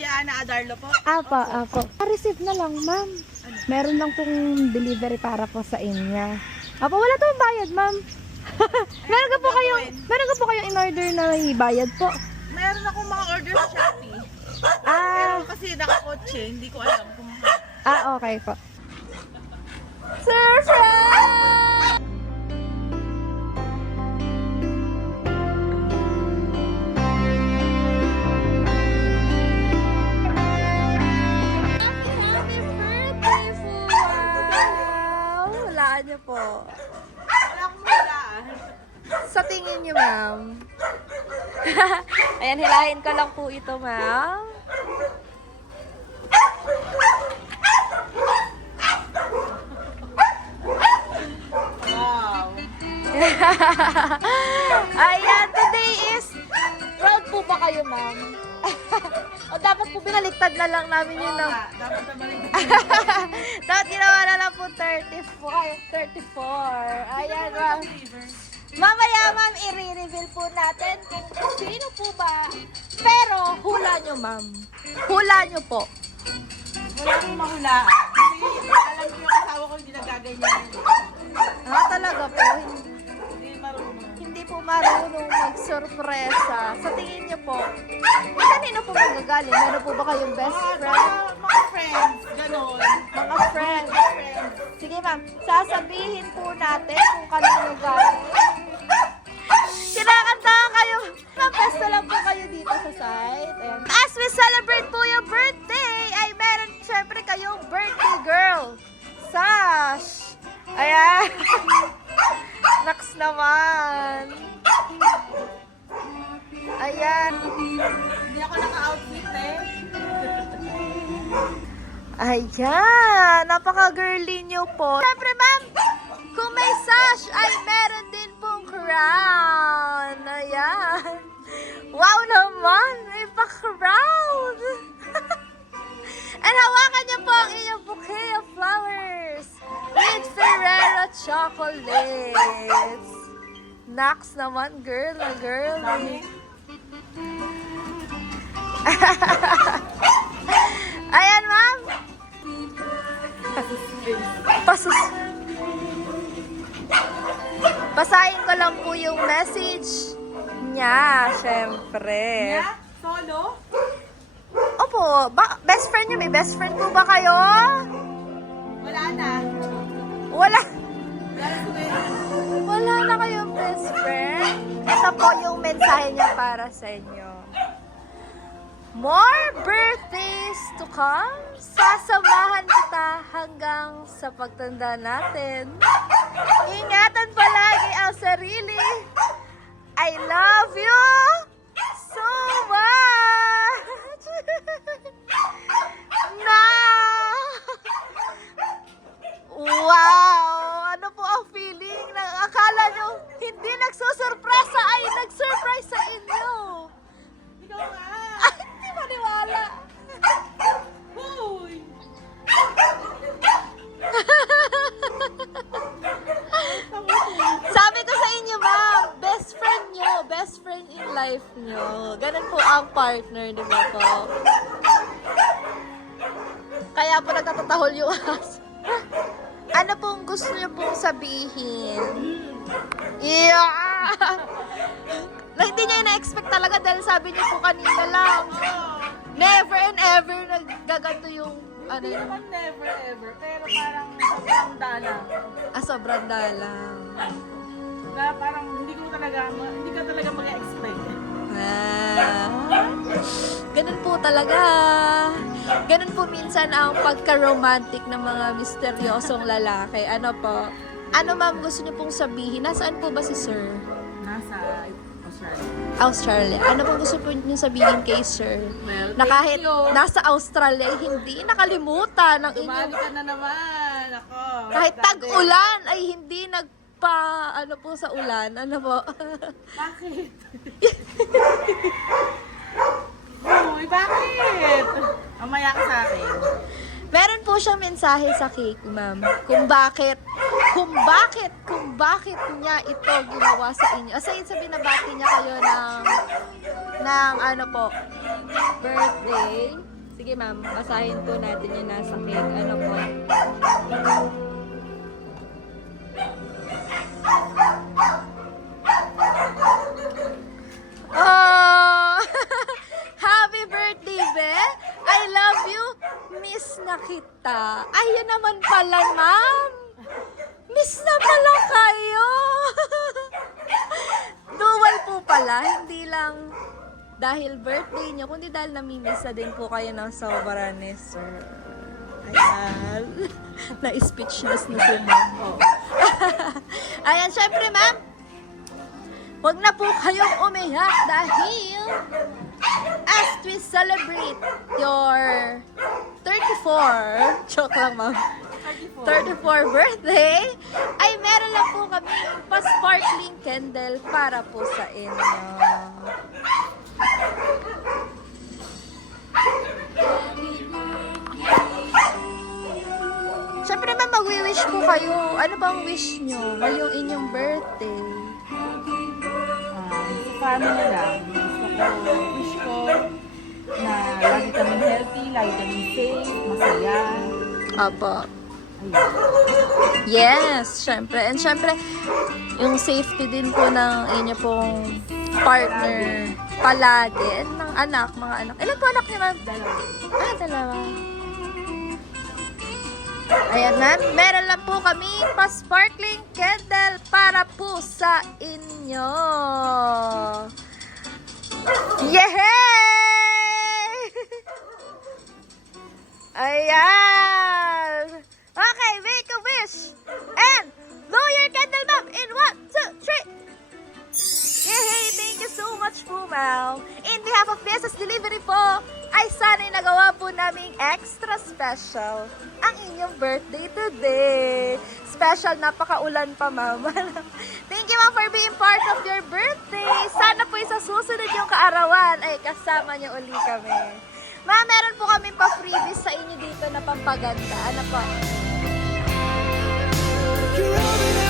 Liliana Adarlo po. Apo. Receive na lang, ma'am. Meron lang pong delivery para po sa inyo. Apo, wala tong bayad, ma'am. meron ka po kayong in-order na bayad po. Meron akong mga order sa Shopee. Pero kasi nakakotse, hindi ko alam kung... Okay po. Surprise! Hulaan niyo po. Wala akong hulaan. Sa tingin niyo, ma'am. Ayan, hilahin ko lang po ito, ma'am. Wow. Ayan, today is... Proud po ba kayo, ma'am? O dapat po binaliktad na lang namin yun, no? Dapat na balik. Dapat ginawa na lang po 34. Ayan, ma'am. Mamaya, ma'am, i-reveal po natin kung sino po ba. Pero, hula nyo, ma'am. Hula nyo po. Wala akong mahulaan. Kasi alam ko yung asawa ko hindi nagaganyan. Talaga po. Hindi marunong. Hindi po marunong mag-sorpresa. Sa tingin nyo po, kanino po magagaling? Meron po ba kayong best friend? Mga friends, ganon. Mga friends. Friends. Sige, ma'am. Sasabihin po natin kung kanino galing. Kinakantahan kayo. Ma'am, basta lang po kayo dito sa site. Ayan. As we celebrate po yung birthday, ay meron syempre kayong birthday girl. Sash. Ayan. Naks naman. Ayan. Hindi ako naka-outfit eh. Ayan. Napaka-girly nyo po. Syempre, ma'am, kung may sash, ay meron din pong crown. Ayan. Wow naman. May pa-crown. And hawakan niyo po ang inyong bouquet of flowers with Ferrero chocolates. Naks naman, girl na girl. Dami. Ayan, ma'am. Basahin ko lang po yung message niya, syempre. Yeah? Solo? Opo, best friend niyo, may best friend po ba kayo? Wala na. Wala. Wala na sila. Wala na kayong best friend? Ito po yung mensahe niya para sa inyo. More birthdays to come. Sasamahan kita hanggang sa pagtanda natin. Ingatan palagi ang sarili. I love you so much. Na. Wow! Ano po ang feeling na akala nyo hindi nagsusurpresa ay nag-surprise sa inyo? Ikaw nga. Ay, hindi maniwala. Hoy! Sabi ko sa inyo, ma'am, best friend nyo, best friend in life nyo. Ganun po ang partner, di ba po? Kaya po nagtatatahol yung aso. Ano pong gusto niyo pong sabihin? Yeah! Na hindi niya na-expect talaga dahil sabi niyo po kanina lang. Never and ever naggaganto yung ano Hindi yun. naman never ever, pero parang sobrang dalang. Sobrang dalang. Na parang hindi ka talaga mag-expect. Ganun po talaga. Ganun po minsan ang pagka-romantic ng mga misteryosong lalaki. Ano po? Ano, ma'am, gusto niyo pong sabihin? Nasaan po ba si sir? Nasa Australia. Australia. Ano pong gusto po niyo sabihin kay sir? Well, Na kahit thank you. nasa Australia, hindi nakalimutan ng inyong... Tumali ka na naman. Ako. Kahit Dati. tag-ulan ay hindi ano po sa ulan. Ano po? Bakit? Uy, bakit? Mamaya ka sa akin. Meron po siyang mensahe sa cake, ma'am. Kung bakit niya ito ginawa sa inyo. As in, sa binabati niya kayo ng ano po, birthday. Sige ma'am, basahin po natin yung nasa cake. Ano po? Oh! Happy birthday, Be! I love you! Miss na kita. Ayun naman pala, ma'am! Miss na pala kayo! Dual po pala, hindi lang dahil birthday niyo, kundi dahil namimiss na din po kayo ng sobra ni Sir. Ayan. Na-speechless na si ma'am. Oh. Ayan, syempre ma'am, huwag na po kayong umiyak dahil as we celebrate your 34, joke lang ma'am, 34 birthday, ay meron lang po kami pa-sparkling candle para po sa inyo. Siyempre ma'am, mag-wish po kayo. Ano bang wish nyo? Ngayong inyong birthday. Sa family lang. Wish ko na lagi kami healthy, lagi kami safe, masaya. Apo. Yes, syempre. And syempre, yung safety din po ng inyo pong partner palagi. And ng anak, mga anak. Ilan po anak niyo, ma'am? Dalawa. Ah, dalawa. Ayan, ma'am. Meron lang po kami pa-sparkling candle para po sa inyo. Yehey! Ayan! Okay, make a wish! And blow your candle, ma'am! In 1, 2, 3! Yehey! Thank you so much po, ma'am. In behalf of Besa's Delivery po, ay sana'y nagawa po naming extra special ang inyong birthday today. Special, napakaulan pa, ma'am. Thank you, ma'am, for being part of your birthday. Sana po sa susunod yung kaarawan ay kasama niyo uli kami. Ma'am, meron po kami pa freebies sa inyo dito na pampaganda. Ano po? You're all that I